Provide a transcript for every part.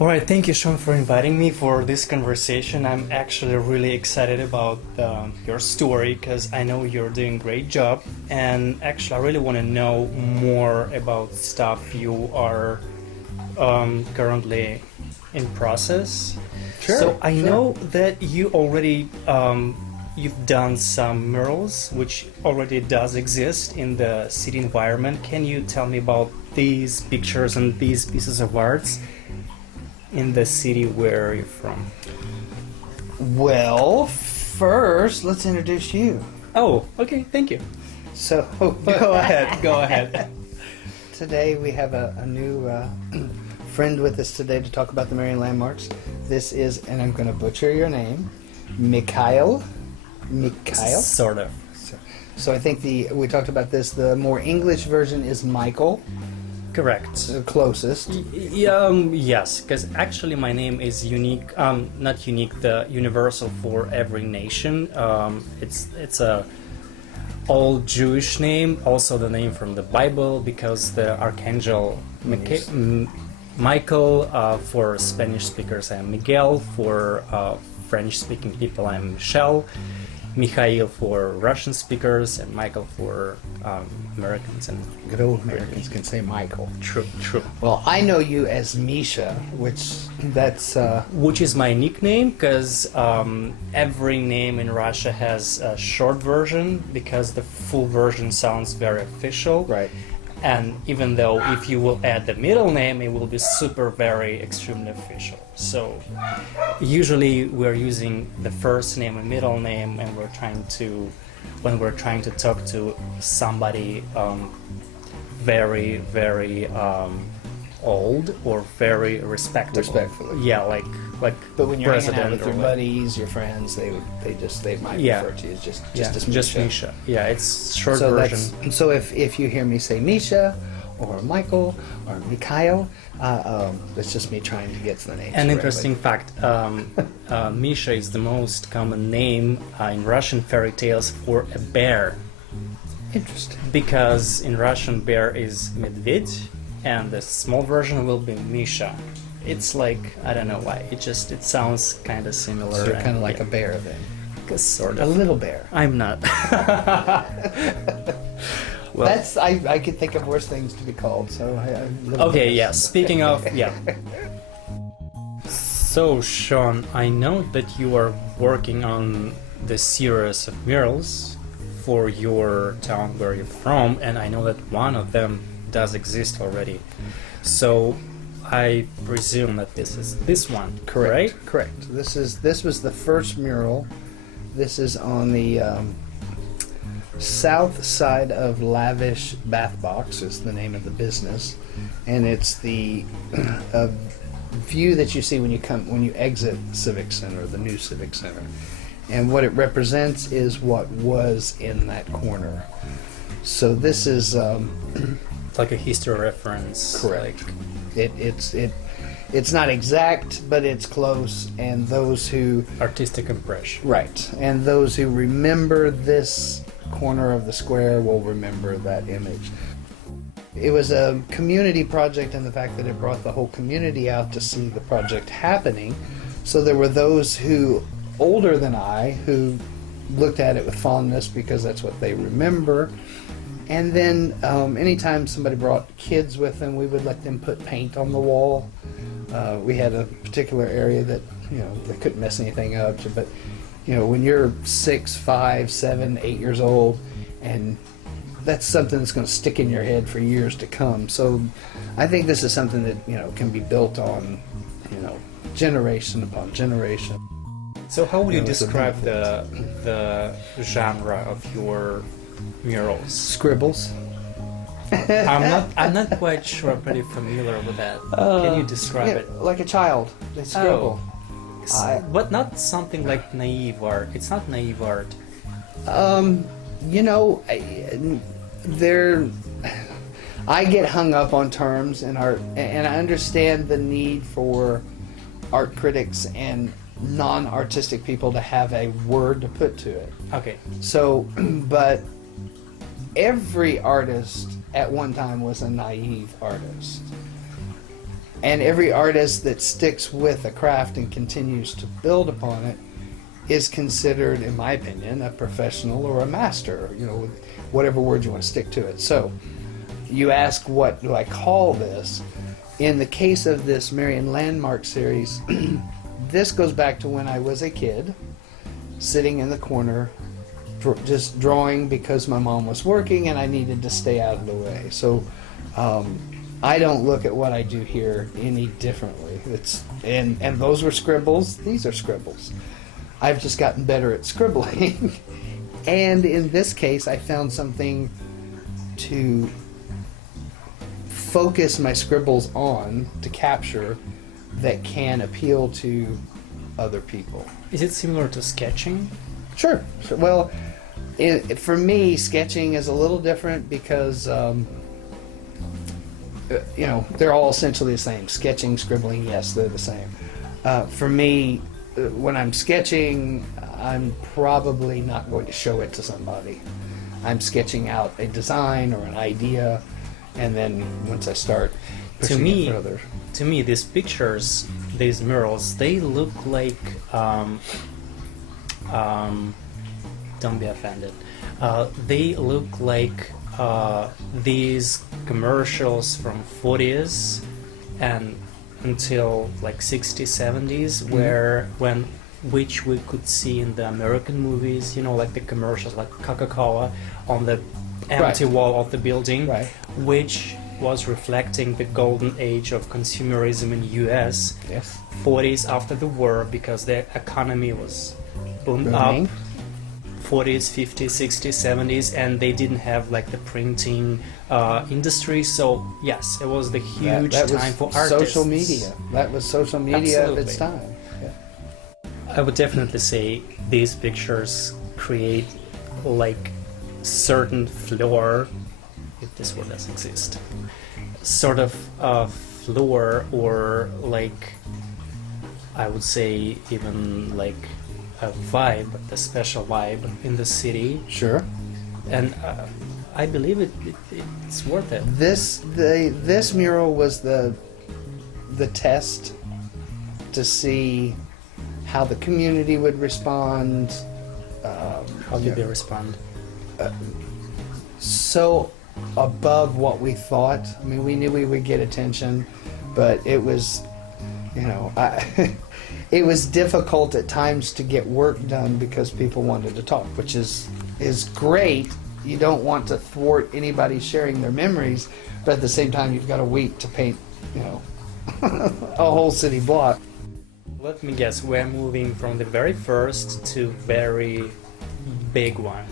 All right, thank you, Sean, for inviting me for this conversation. I'm actually really excited about your story because I know you're doing a great job. And actually, I really want to know more about stuff you are currently in process. Sure. So I know that you already you've done some murals, which already does exist in the city environment. Can you tell me about these pictures and these pieces of arts in the city where you're from? Well, first, let's introduce you. Oh, okay, thank you. So, Go ahead, go ahead. today we have a new friend with us today to talk about the Marion landmarks. This is, and I'm going to butcher your name, Mikhail. Mikhail? Sort of. So I think we talked about this, the more English version is Michael. Correct. The closest. Yes, because actually my name is unique. Not unique. The universal for every nation. It's a old Jewish name. Also the name from the Bible, because the archangel Michael. For Spanish speakers, I'm Miguel. For French-speaking people, I'm Michelle. Mikhail for Russian speakers, and Michael for Americans. And Good old Americans can say Michael. True, true. Well, I know you as Misha, Which is my nickname, because every name in Russia has a short version, because the full version sounds very official. right. And even though if you will add the middle name, it will be very extremely official. So usually we're using the first name and middle name, and when we're trying to talk to somebody very old or very respectable. Respectfully. Yeah, like But when you're hanging out president with or your like- buddies, your friends, they might Yeah. refer to you as just as just Misha. Misha. Yeah, it's short So version. so if you hear me say Misha or Michael or Mikhail, that's just me trying to get to the names. An correctly. interesting fact, Misha is the most common name in Russian fairy tales for a bear, Interesting. because in Russian bear is medved, and the small version will be Misha. It's like, I don't know why, it sounds kind of similar. So you're kind of and, like yeah, a bear then. sort A of. little bear. I'm not. Well, That's I could think of worse things to be called. So okay, yeah. Speaking of, yeah. So, Sean, I know that you are working on the series of murals for your town where you're from, and I know that one of them does exist already. So, I presume that this is this one, Correct. right? Correct. This was the first mural. This is on the south side of Lavish Bath Box is the name of the business, and it's the view that you see when you exit Civic Center, the new Civic Center. And what it represents is what was in that corner. So this is Like a history reference. correct. Like It's not exact, but it's close. And those who artistic impression. right, and those who remember this corner of the square will remember that image. It was a community project in the fact that it brought the whole community out to see the project happening. So there were those who, older than I, who looked at it with fondness because that's what they remember. And then anytime somebody brought kids with them, we would let them put paint on the wall. We had a particular area that, they couldn't mess anything up. But, when you're 6, 5, 7, 8 years old, and that's something that's going to stick in your head for years to come. So I think this is something that, can be built on, generation upon generation. So how would you It's a describe benefit. the genre of your murals? Scribbles. I'm not quite sure. I'm pretty familiar with that. Can you describe it? Like a child. They scribble. But not something like naive art. It's not naive art. I get hung up on terms in art, and I understand the need for art critics and non-artistic people to have a word to put to it. Okay. So, but every artist at one time was a naive artist. And every artist that sticks with a craft and continues to build upon it is considered, in my opinion, a professional or a master, you know, whatever word you want to stick to it. So, you ask, what do I call this? In the case of this Marion Landmark series, this goes back to when I was a kid, sitting in the corner, just drawing because my mom was working and I needed to stay out of the way. So I don't look at what I do here any differently. And those were scribbles. These are scribbles. I've just gotten better at scribbling. And in this case, I found something to focus my scribbles on, to capture, that can appeal to other people. Is it similar to sketching? Sure. Well, for me, sketching is a little different because, you know, they're all essentially the same. Sketching, scribbling, yes, they're the same. For me, when I'm sketching, I'm probably not going to show it to somebody. I'm sketching out a design or an idea, and then once I start pushing it further. To me, these pictures, these murals, they look like, don't be offended, they look like these commercials from 40s and until like 60s, 70s, which we could see in the American movies, you know, like the commercials, like Coca-Cola on the empty wall of the building, which was reflecting the golden age of consumerism in US. Yes. 40s after the war, because the economy was booming up. 40s, 50s, 60s, 70s, and they didn't have like the printing industry. So yes, it was the huge time for artists. Social media. That was social media of its time. Yeah. I would definitely say these pictures create like certain floor, if this word doesn't exist, sort of floor, or like I would say even like a vibe, the special vibe in the city. Sure. And I believe it's worth it. This mural was the test to see how the community would respond. How did they respond? So above what we thought. I mean, we knew we would get attention, but it was, you know, it was difficult at times to get work done because people wanted to talk, which is great. You don't want to thwart anybody sharing their memories, but at the same time, you've got to wait to paint, you know, a whole city block. Let me guess, we're moving from the very first to very big one.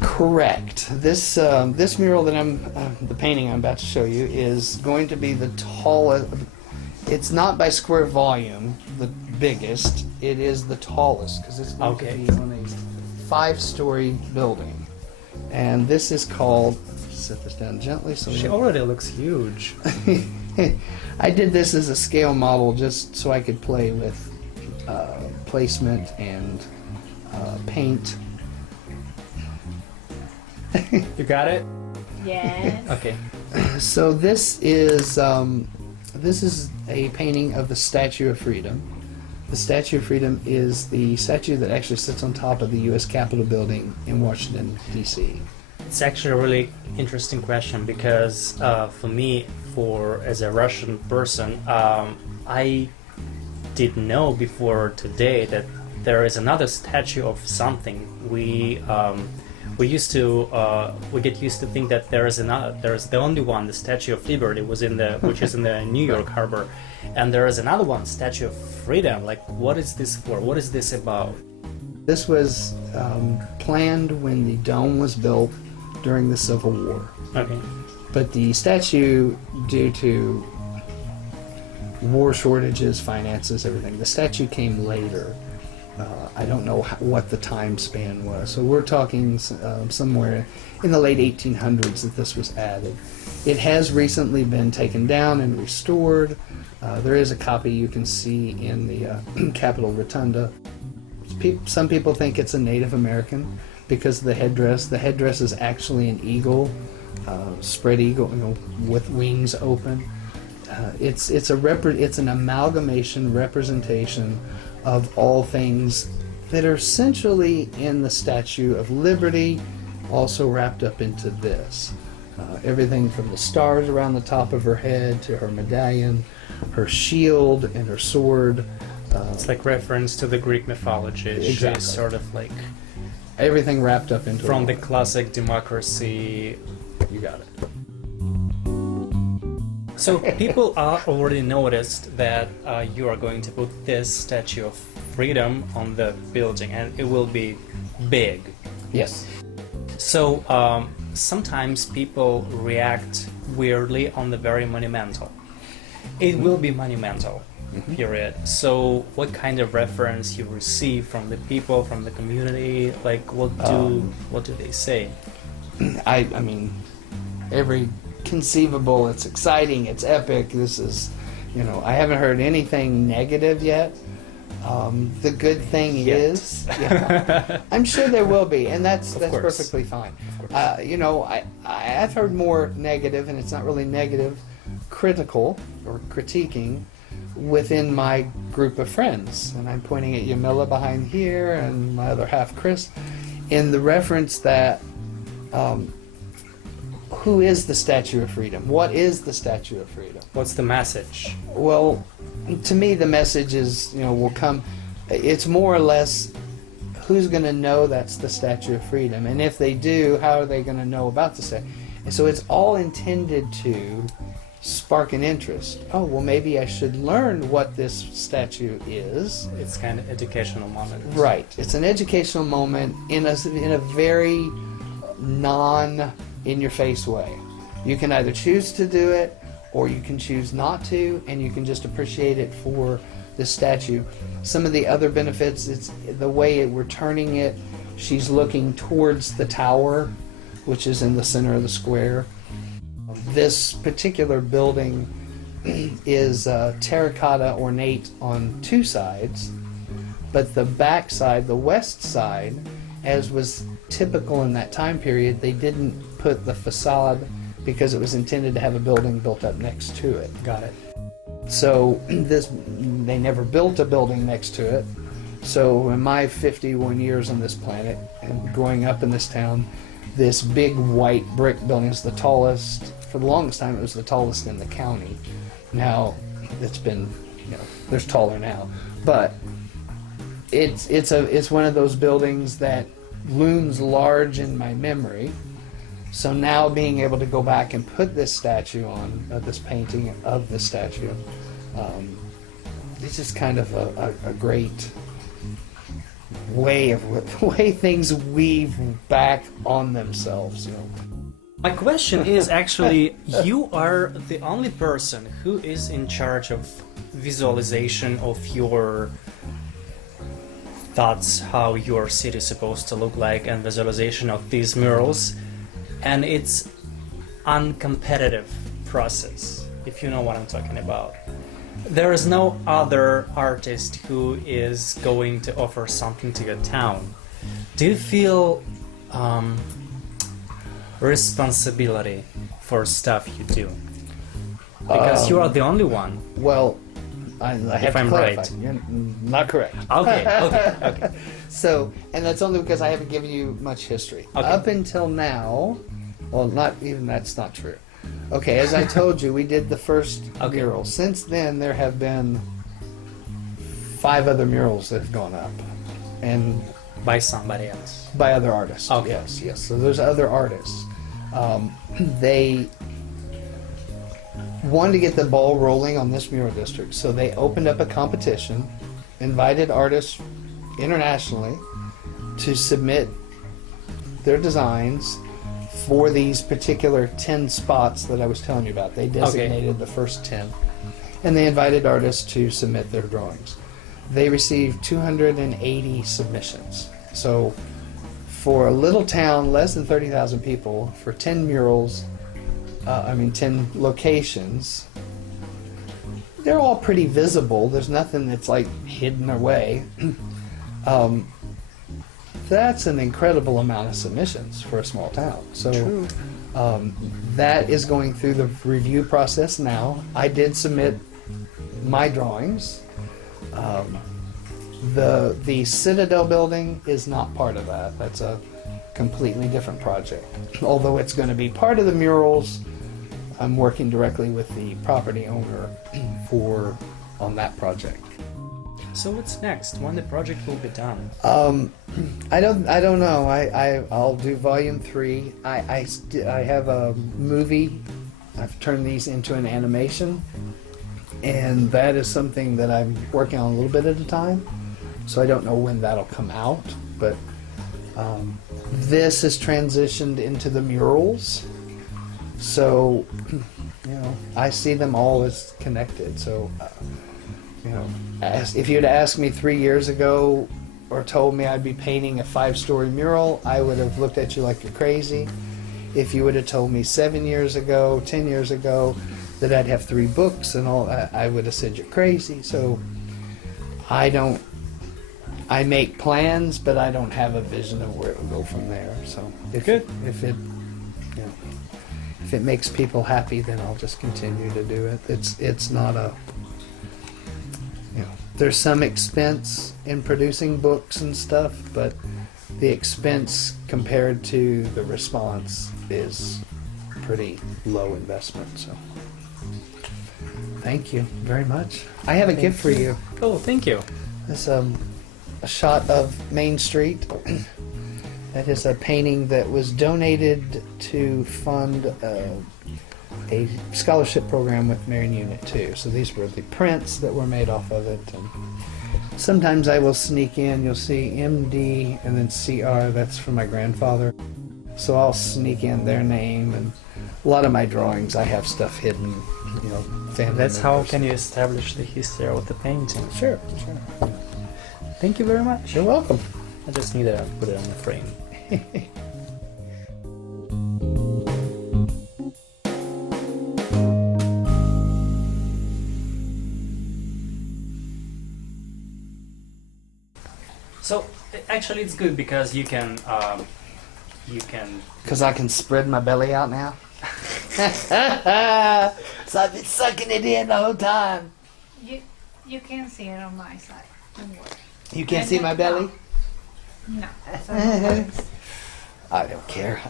Correct. This mural that the painting I'm about to show you is going to be the tallest. It's not by square volume, the biggest. It is the tallest because it's going to be on a 5-story building, and this is called. Set this down gently. So she already looks huge. I did this as a scale model just so I could play with placement and paint. You got it? Yes. Okay. So this is a painting of the Statue of Freedom. The Statue of Freedom is the statue that actually sits on top of the U.S. Capitol building in Washington, D.C. It's actually a really interesting question because for me, as a Russian person, I didn't know before today that there is another statue of something. We get used to think that there's the only one, the Statue of Liberty, which is in the New York Harbor, and there is another one, Statue of Freedom. Like, what is this for? What is this about? This was planned when the dome was built during the Civil War. Okay. But the statue, due to war shortages, finances, everything, the statue came later. I don't know what the time span was. So we're talking somewhere in the late 1800s that this was added. It has recently been taken down and restored, There is a copy you can see in the Capitol Rotunda. Some people think it's a Native American because of the headdress. The headdress is actually an eagle, spread eagle, with wings open. It's an amalgamation representation of all things that are essentially in the Statue of Liberty, also wrapped up into this. Everything from the stars around the top of her head to her medallion, her shield and her sword. It's like reference to the Greek mythology. Exactly. She's sort of like everything wrapped up into from the one. classic democracy. You got it. So people are already noticed that you are going to put this Statue of Freedom on the building, and it will be big. Yes. So sometimes people react weirdly on the very monumental. It will be monumental, period. So what kind of reference you receive from the people, from the community? Like what do they say? I mean, every conceivable, it's exciting, it's epic. This is, I haven't heard anything negative yet. The good thing is, I'm sure there will be, and that's perfectly fine. I've heard more negative, and it's not really negative, critical or critiquing within my group of friends, and I'm pointing at Yamila behind here and my other half, Chris, in the reference that who is the Statue of Freedom? What is the Statue of Freedom? What's the message? Well, to me, the message is, will come. It's more or less who's going to know that's the Statue of Freedom, and if they do, how are they going to know about the statue? And so it's all intended to spark an interest. Oh, well, maybe I should learn what this statue is. It's kind of educational moment. Right. It's an educational moment in a very non-in-your-face way. You can either choose to do it, or you can choose not to, and you can just appreciate it for the statue. Some of the other benefits, it's the way we're turning it. She's looking towards the tower, which is in the center of the square. This particular building is terracotta ornate on two sides, but the back side, the west side, as was typical in that time period, they didn't put the facade because it was intended to have a building built up next to it. Got it. So they never built a building next to it. So in my 51 years on this planet and growing up in this town, this big white brick building is the tallest. For the longest time, it was the tallest in the county. Now it's been, there's taller now, but it's one of those buildings that looms large in my memory. So now being able to go back and put this statue on, this painting of the statue, it's just kind of a great way things weave back on themselves. My question is actually, you are the only person who is in charge of visualization of your thoughts, how your city is supposed to look like, and visualization of these murals. And it's uncompetitive process, if you know what I'm talking about. There is no other artist who is going to offer something to your town. Do you feel responsibility for stuff you do? Because you are the only one. Well, I have If to I'm clarify. right. You're not correct. Okay. So, and that's only because I haven't given you much history. Okay. Up until now, well, not even that's not true. Okay, as I told you, we did the first mural. Since then, there have been 5 other murals that have gone up, and By somebody else. by other artists. Okay. Yes. So there's other artists. They wanted to get the ball rolling on this mural district, so they opened up a competition, invited artists internationally to submit their designs for these particular 10 spots that I was telling you about. They designated the first 10, and they invited artists to submit their drawings. They received 280 submissions. So for a little town, less than 30,000 people, for 10 murals, 10 locations, they're all pretty visible. There's nothing that's like hidden away. That's an incredible amount of submissions for a small town. So True. that is going through the review process now. I did submit my drawings. The Citadel building is not part of that. That's a completely different project. Although it's going to be part of the murals, I'm working directly with the property owner on that project. So what's next? When the project will be done? I don't know. I'll do volume 3. I have a movie. I've turned these into an animation, and that is something that I'm working on a little bit at a time. So I don't know when that'll come out, but this has transitioned into the murals. So I see them all as connected. So if you'd asked me 3 years ago or told me I'd be painting a 5-story mural, I would have looked at you like you're crazy. If you would have told me 7 years ago, 10 years ago that I'd have 3 books and all, I would have said you're crazy. So I make plans, but I don't have a vision of where it will go from there. So if it makes people happy, then I'll just continue to do it. It's not a there's some expense in producing books and stuff, but the expense compared to the response is pretty low investment. So thank you very much. I have a gift for you. Oh, thank you. It's a shot of Main Street. That is a painting that was donated to fund a scholarship program with Marion Unit 2. So these were the prints that were made off of it. And sometimes I will sneak in, you'll see MD and then CR, that's for my grandfather. So I'll sneak in their name, and a lot of my drawings I have stuff hidden, family That's how members. can you establish the history of the painting. Sure. Thank you very much. You're welcome. I just need to put it on the frame. So actually, it's good because you can. Because I can spread my belly out now. So I've been sucking it in the whole time. You can see it on my side. Don't worry. You can't see my belly? No. I don't care.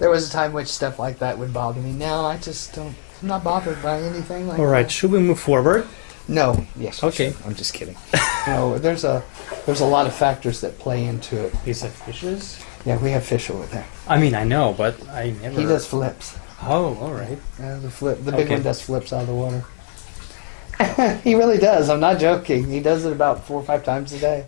There was a time which stuff like that would bother me. Now I just don't. I'm not bothered by anything like All right, that. should we move forward? No. Yes. we Okay. should. I'm just kidding. There's a lot of factors that play into it. Piece of fishes. Yeah, we have fish over there. I mean, I know, but I never. He does flips. Oh, all right. The big Okay. one does flips out of the water. He really does. I'm not joking. He does it about 4 or 5 times a day.